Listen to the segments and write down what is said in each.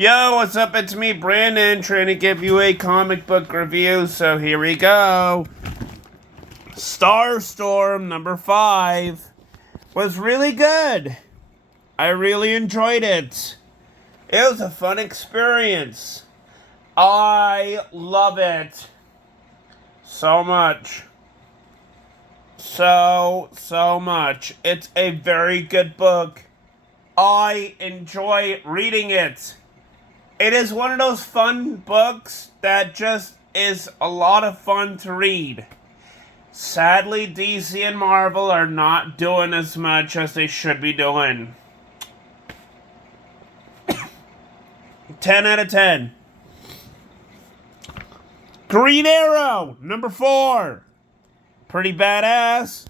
Yo, what's up? It's me, Brandon, trying to give you a comic book review. So here we go. Starstorm number 5 was really good. I really enjoyed it. It was a fun experience. I love it so much. So much. It's a very good book. I enjoy reading it. It is one of those fun books that just is a lot of fun to read. Sadly, DC and Marvel are not doing as much as they should be doing. 10 out of 10. Green Arrow, number 4. Pretty badass.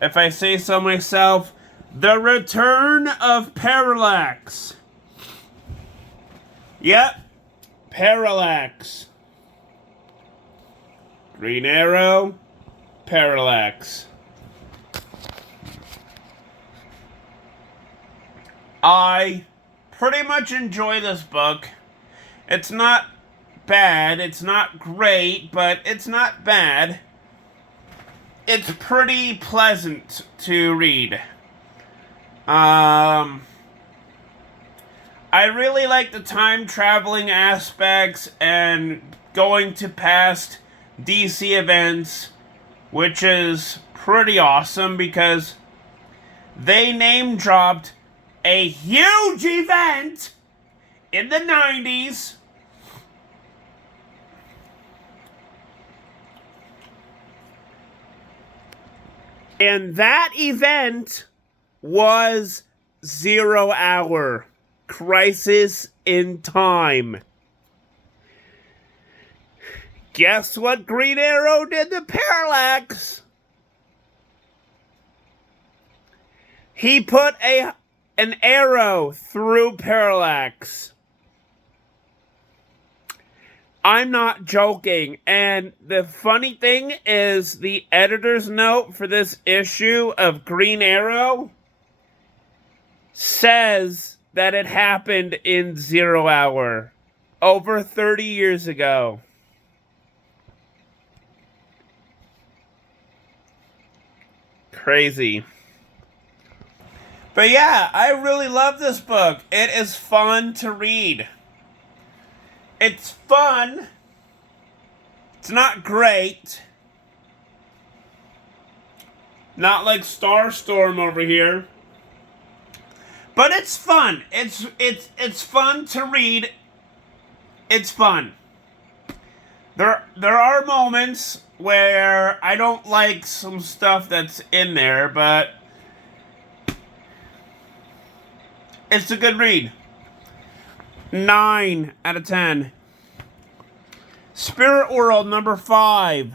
If I say so myself, The Return of Parallax. Yep, Parallax. Green Arrow, Parallax. I pretty much enjoy this book. It's not bad, it's not great, but it's not bad. It's pretty pleasant to read. I really like the time traveling aspects and going to past DC events, which is pretty awesome because they name dropped a huge event in the 90s. And that event was 0 Hour. Crisis in Time. Guess what Green Arrow did to Parallax? He put an arrow through Parallax. I'm not joking. And the funny thing is, the editor's note for this issue of Green Arrow says that it happened in 0 Hour over 30 years ago. Crazy. But yeah, I really love this book. It is fun to read. It's fun. It's not great. Not like Starstorm over here. But it's fun. It's fun to read. It's fun. There are moments where I don't like some stuff that's in there, but it's a good read. 9 out of 10. Spirit World number 5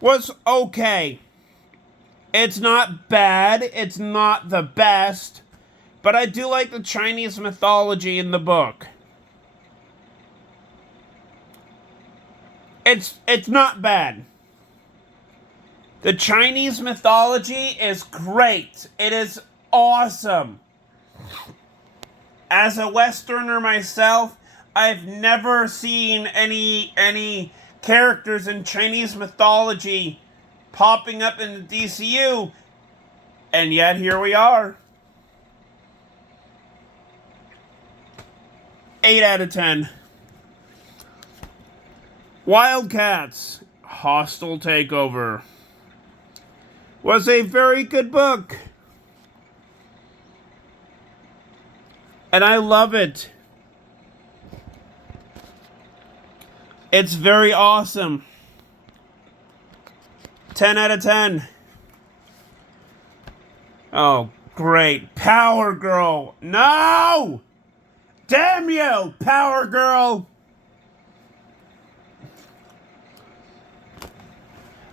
was okay. It's not bad. It's not the best. But I do like the Chinese mythology in the book. It's not bad. The Chinese mythology is great. It is awesome. As a Westerner myself, I've never seen any characters in Chinese mythology popping up in the DCU, and yet here we are. 8 out of 10. Wildcats, Hostile Takeover, was a very good book. And I love it. It's very awesome. 10 out of 10. Oh, great. Power Girl. No! Damn you, Power Girl.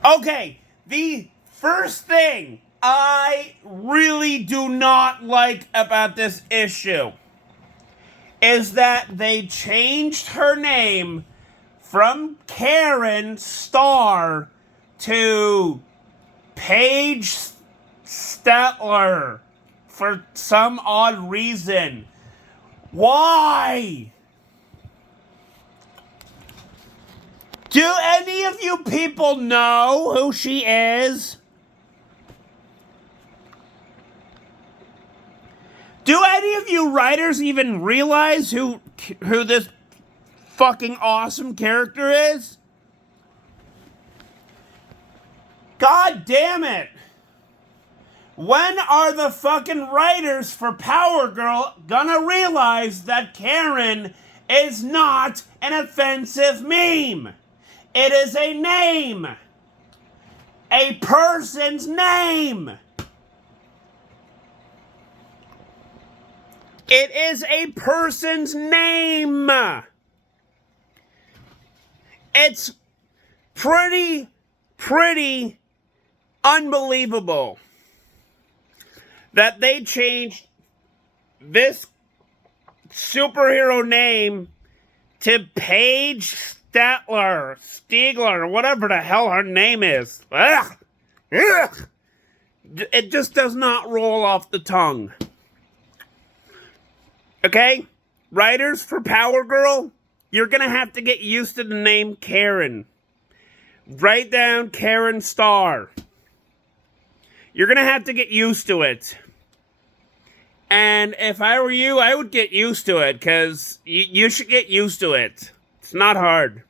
Okay, the first thing I really do not like about this issue is that they changed her name from Karen to Paige Stetler. for some odd reason. Why? Do any of you people know who she is? Do any of you writers even realize who this fucking awesome character is? God damn it. When are the fucking writers for Power Girl gonna realize that Karen is not an offensive meme? It is a name. A person's name. It is a person's name. It's pretty unbelievable that they changed this superhero name to Paige Stiegler, whatever the hell her name is. Ugh. Ugh. It just does not roll off the tongue. Okay? Writers for Power Girl, you're gonna have to get used to the name Karen. Write down Karen Starr. You're gonna have to get used to it. And if I were you, I would get used to it, because you should get used to it. It's not hard.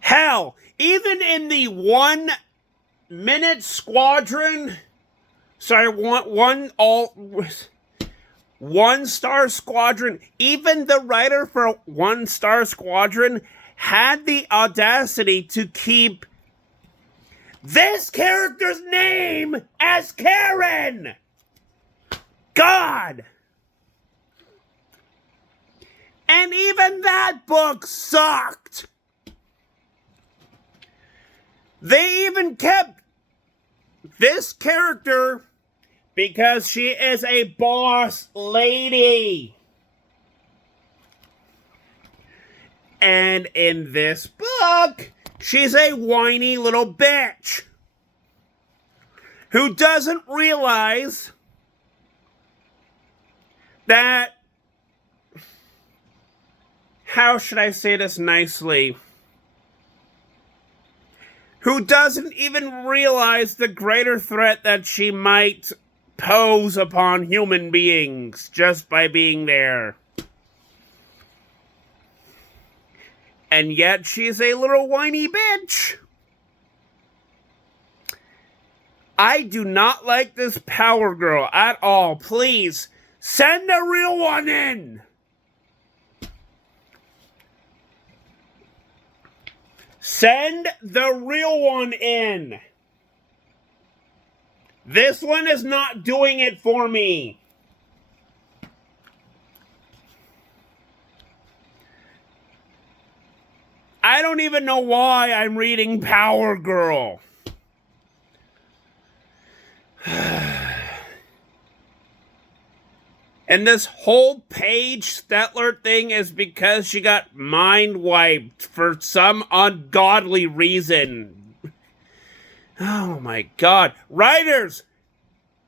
Hell, even in the 1 minute squadron, sorry, one star squadron, even the writer for 1 star squadron had the audacity to keep this character's name as Karen. God. And even that book sucked. They even kept this character because she is a boss lady. And in this book, she's a whiny little bitch who doesn't realize that, how should I say this nicely? Who doesn't even realize the greater threat that she might pose upon human beings just by being there. And yet she's a little whiny bitch. I do not like this Power Girl at all. Please, send a real one in. Send the real one in. This one is not doing it for me. I don't even know why I'm reading Power Girl. And this whole Paige Stetler thing is because she got mind wiped for some ungodly reason. Oh my God. Writers,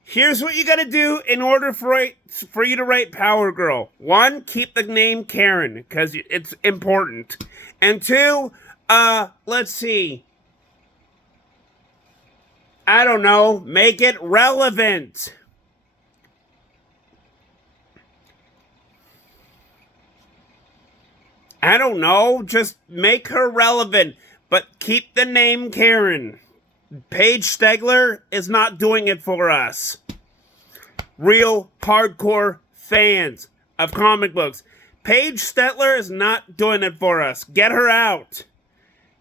here's what you gotta do in order for you to write Power Girl. 1, keep the name Karen, because it's important. And 2, let's see. I don't know, make it relevant. I don't know, just make her relevant, but keep the name Karen. Paige Stegler is not doing it for us. Real hardcore fans of comic books. Paige Stetler is not doing it for us. Get her out.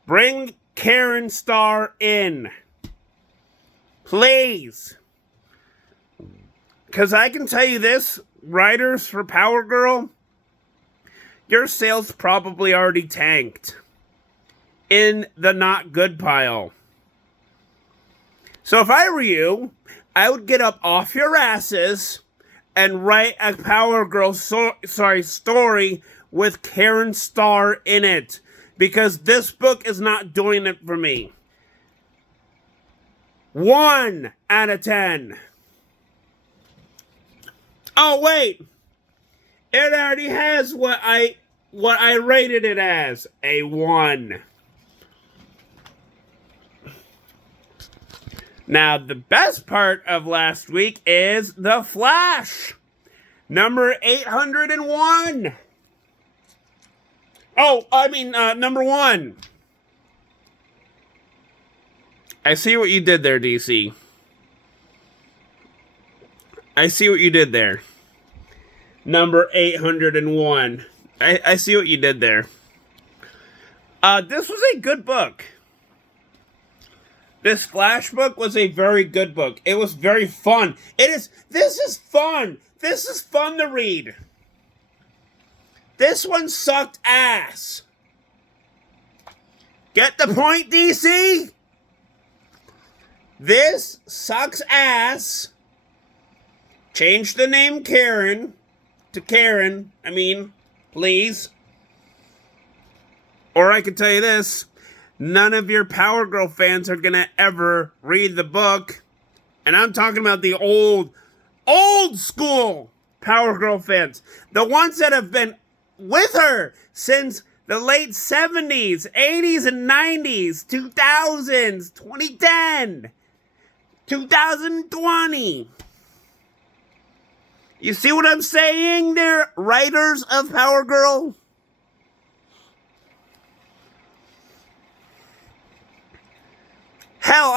Bring Karen Starr in. Please. Because I can tell you this, writers for Power Girl, your sales probably already tanked in the not good pile. So if I were you, I would get up off your asses and write a Power Girl story with Karen Starr in it, because this book is not doing it for me. 1 out of 10. Oh, wait. It already has what I rated it as, a 1. Now, the best part of last week is The Flash, number 801. Number 1. I see what you did there, DC. I see what you did there. Number 801. I see what you did there. This was a good book. This Flash book was a very good book. It was very fun. This is fun. This is fun to read. This one sucked ass. Get the point, DC? This sucks ass. Change the name Karen to Karen. Please. Or I could tell you this. None of your Power Girl fans are going to ever read the book. And I'm talking about the old school Power Girl fans. The ones that have been with her since the late 70s, 80s, and 90s, 2000s, 2010, 2020. You see what I'm saying there, writers of Power Girl? Hell,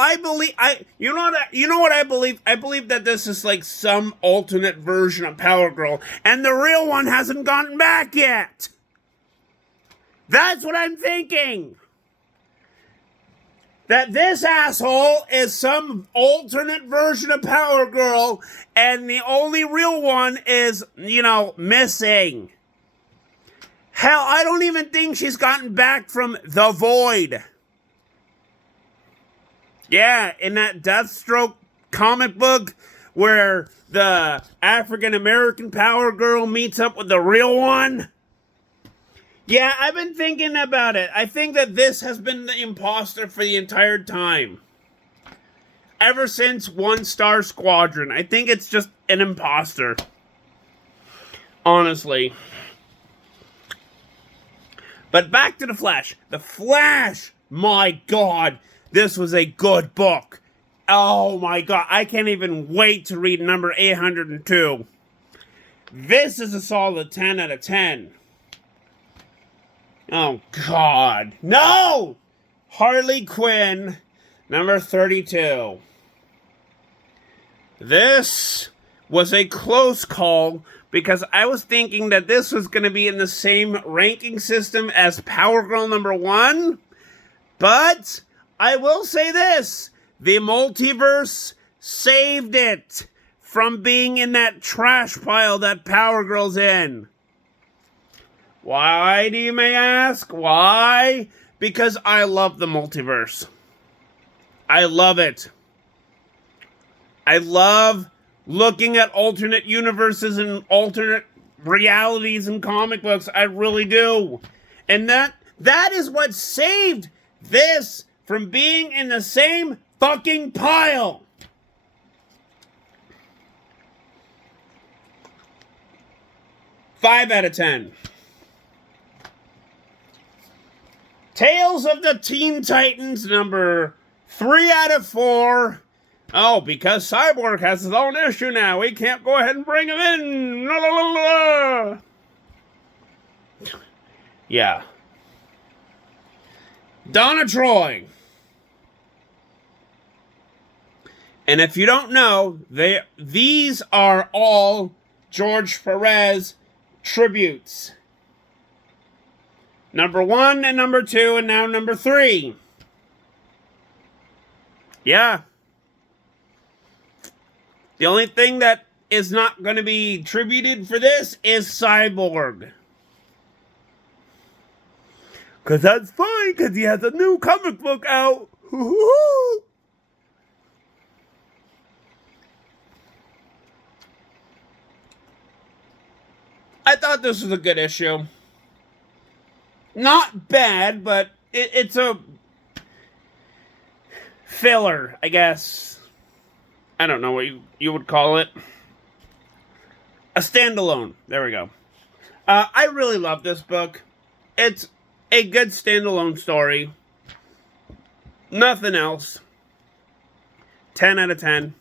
you know what I believe? I believe that this is like some alternate version of Power Girl, and the real one hasn't gotten back yet. That's what I'm thinking. That this asshole is some alternate version of Power Girl, and the only real one is, missing. Hell, I don't even think she's gotten back from the Void. Yeah, in that Deathstroke comic book where the African-American Power Girl meets up with the real one. Yeah, I've been thinking about it. I think that this has been the imposter for the entire time. Ever since One Star Squadron. I think it's just an imposter. Honestly. But back to The Flash. The Flash! My God. This was a good book. Oh my God. I can't even wait to read number 802. This is a solid 10 out of 10. Oh God. No! Harley Quinn, number 32. This was a close call because I was thinking that this was going to be in the same ranking system as Power Girl number 1. But I will say this, the multiverse saved it from being in that trash pile that Power Girl's in. Why, do you may ask? Why? Because I love the multiverse. I love it. I love looking at alternate universes and alternate realities in comic books. I really do. And that is what saved this from being in the same fucking pile. Five out of 10. Tales of the Teen Titans, number 3 out of 4. Oh, because Cyborg has his own issue now. We can't go ahead and bring him in. La, la, la, la. Yeah. Donna Troy. And if you don't know, these are all George Perez tributes. Number 1 and number 2 and now number 3. Yeah. The only thing that is not going to be tributed for this is Cyborg. Because that's fine, because he has a new comic book out. I thought this was a good issue. Not bad, but it's a filler, I guess. I don't know what you would call it. A standalone. There we go. I really love this book. It's a good standalone story. Nothing else. 10 out of 10.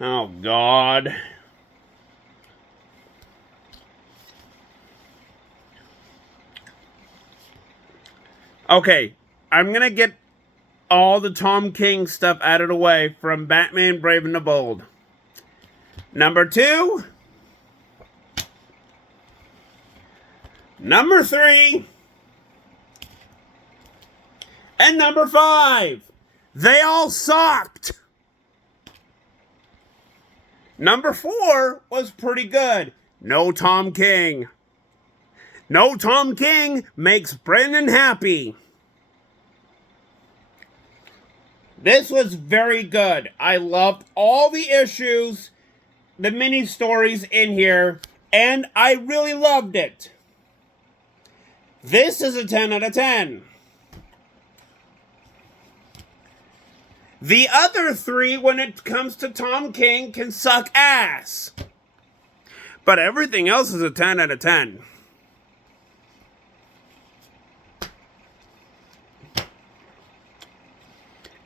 Oh, God. Okay, I'm gonna get all the Tom King stuff out of the way from Batman Brave and the Bold. Number 2. Number 3. And number 5. They all sucked. Number 4 was pretty good. No Tom King. No Tom King makes Brendan happy. This was very good. I loved all the issues, the mini stories in here, and I really loved it. This is a 10 out of 10. The other 3, when it comes to Tom King, can suck ass. But everything else is a 10 out of 10.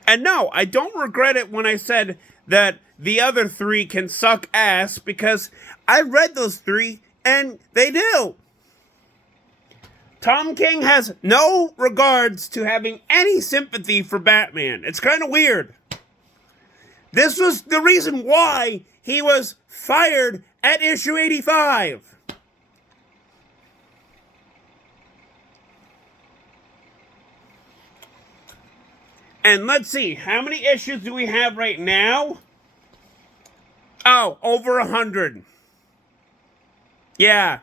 And no, I don't regret it when I said that the other 3 can suck ass, because I read those 3 and they do. Tom King has no regards to having any sympathy for Batman. It's kind of weird. This was the reason why he was fired at issue 85. And let's see, how many issues do we have right now? Oh, over 100. Yeah.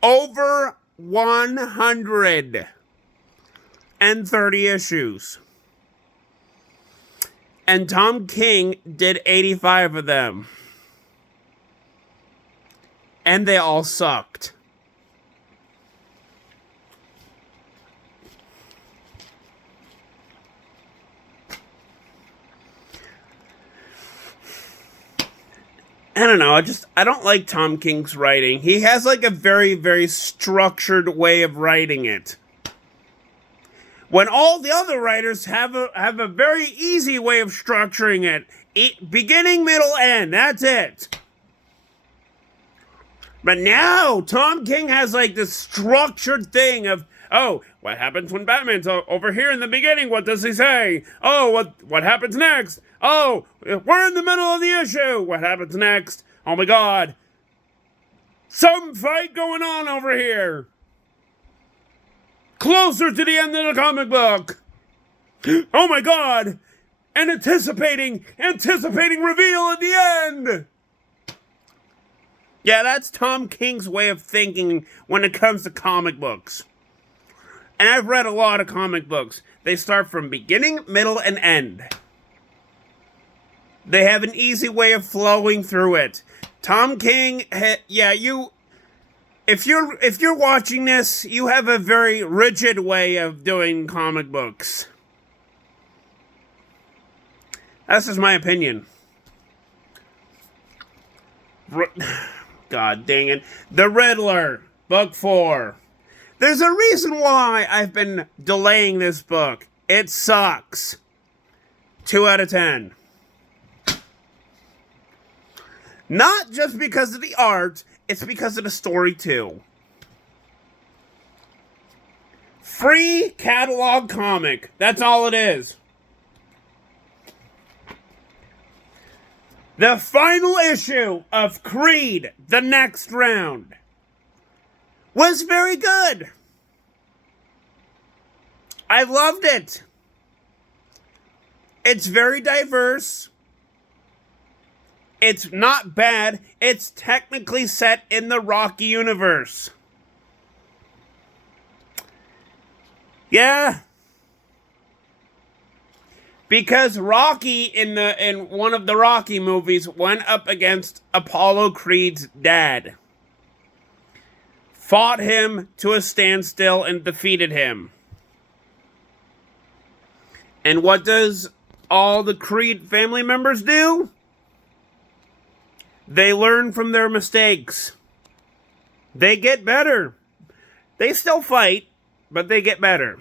Over 130 issues. And Tom King did 85 of them. And they all sucked. I don't know, I don't like Tom King's writing. He has like a very, very structured way of writing it. When all the other writers have a very easy way of structuring it. Beginning, middle, end, that's it. But now, Tom King has like this structured thing of, oh, what happens when Batman's over here in the beginning? What does he say? Oh, what happens next? Oh, we're in the middle of the issue. What happens next? Oh my God. Some fight going on over here. Closer to the end of the comic book. Oh my God. And anticipating reveal at the end. Yeah, that's Tom King's way of thinking when it comes to comic books. And I've read a lot of comic books. They start from beginning, middle, and end. They have an easy way of flowing through it. Tom King, if you're watching this, you have a very rigid way of doing comic books. That's just my opinion. God dang it. The Riddler, book 4. There's a reason why I've been delaying this book. It sucks. 2 out of 10. Not just because of the art, it's because of the story too. Free catalog comic. That's all it is. The final issue of Creed, The Next Round, was very good. I loved it. It's very diverse. It's not bad. It's technically set in the Rocky universe. Yeah. Because Rocky in one of the Rocky movies went up against Apollo Creed's dad. Fought him to a standstill and defeated him. And what does all the Creed family members do? They learn from their mistakes. They get better. They still fight, but they get better.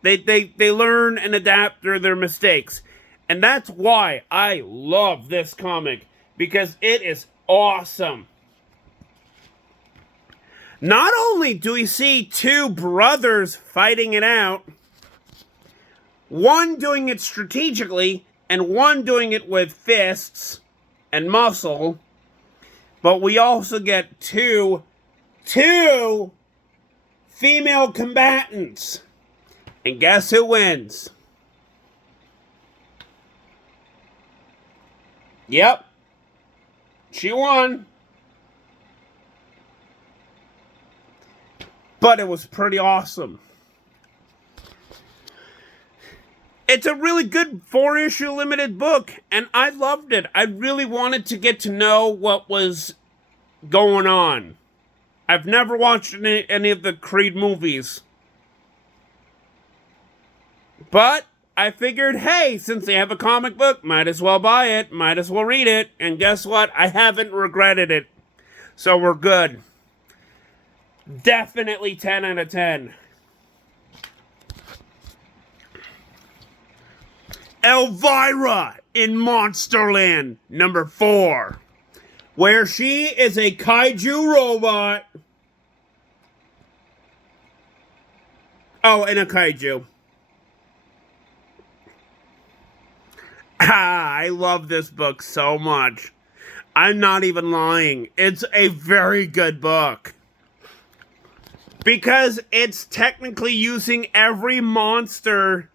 They learn and adapt through their mistakes. And that's why I love this comic, because it is awesome. Not only do we see two brothers fighting it out, one doing it strategically and one doing it with fists and muscle, but we also get two female combatants. And guess who wins? Yep. She won. But it was pretty awesome. It's a really good 4-issue limited book, and I loved it. I really wanted to get to know what was going on. I've never watched any of the Creed movies. But I figured, hey, since they have a comic book, might as well buy it, might as well read it, and guess what? I haven't regretted it. So we're good. Definitely 10 out of 10. Elvira in Monsterland, number 4. Where she is a kaiju robot. Oh, and a kaiju. I love this book so much. I'm not even lying. It's a very good book. Because it's technically using every monster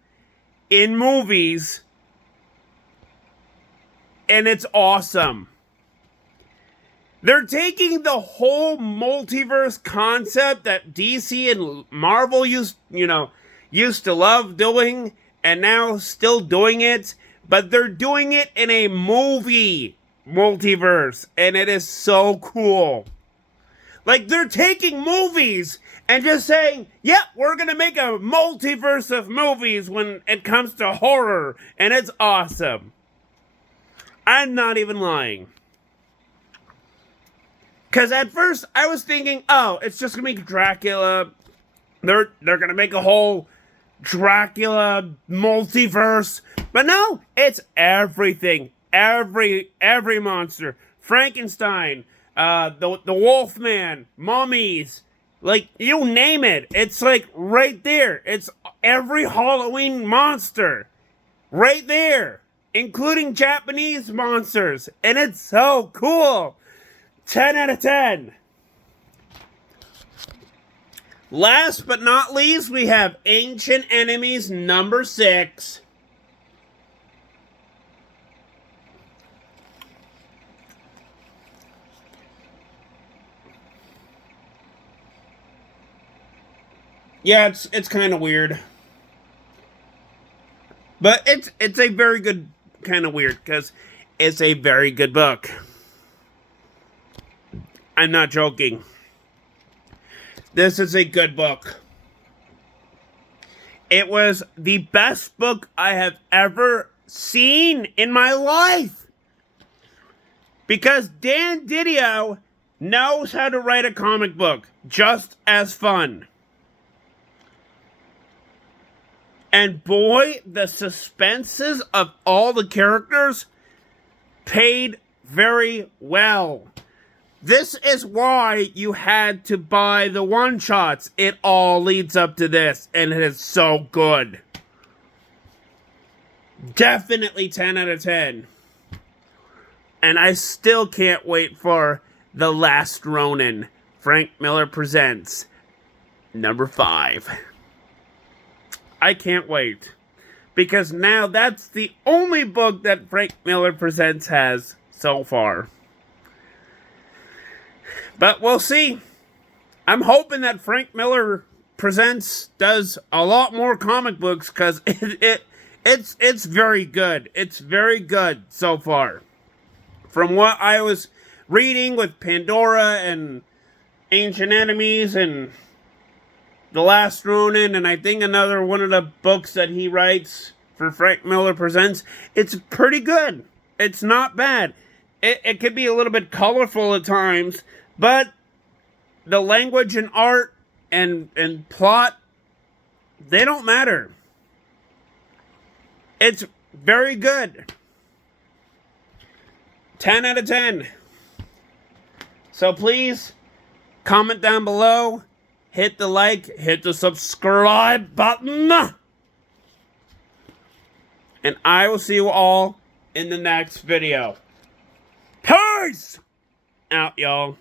in movies. And it's awesome. They're taking the whole multiverse concept that DC and Marvel used to love doing, and now still doing it, but they're doing it in a movie multiverse, and it is so cool. Like, they're taking movies and just saying, yep, we're gonna make a multiverse of movies when it comes to horror, and it's awesome. I'm not even lying. Because at first, I was thinking, oh, it's just gonna be Dracula. They're gonna make a whole Dracula multiverse. But no, it's everything. Every monster. Frankenstein, the Wolfman, mummies, like, you name it. It's like right there. It's every Halloween monster. Right there. Including Japanese monsters. And it's so cool. 10 out of 10. Last but not least, we have Ancient Enemies number 6. Yeah, it's kind of weird. But it's a very good kind of weird, because it's a very good book. I'm not joking. This is a good book. It was the best book I have ever seen in my life. Because Dan Didio knows how to write a comic book just as fun. And boy, the suspenses of all the characters paid very well. This is why you had to buy the one-shots. It all leads up to this, and it is so good. Definitely 10 out of 10. And I still can't wait for The Last Ronin. Frank Miller Presents, number 5. I can't wait. Because now that's the only book that Frank Miller Presents has so far. But we'll see. I'm hoping that Frank Miller Presents does a lot more comic books, because it's very good. It's very good so far. From what I was reading with Pandora and Ancient Enemies and The Last Ronin, and I think another one of the books that he writes for Frank Miller Presents. It's pretty good. It's not bad. It could be a little bit colorful at times, but the language and art and plot, they don't matter. It's very good. 10 out of 10. So please, comment down below, hit the like, hit the subscribe button, and I will see you all in the next video. Peace! Out, y'all.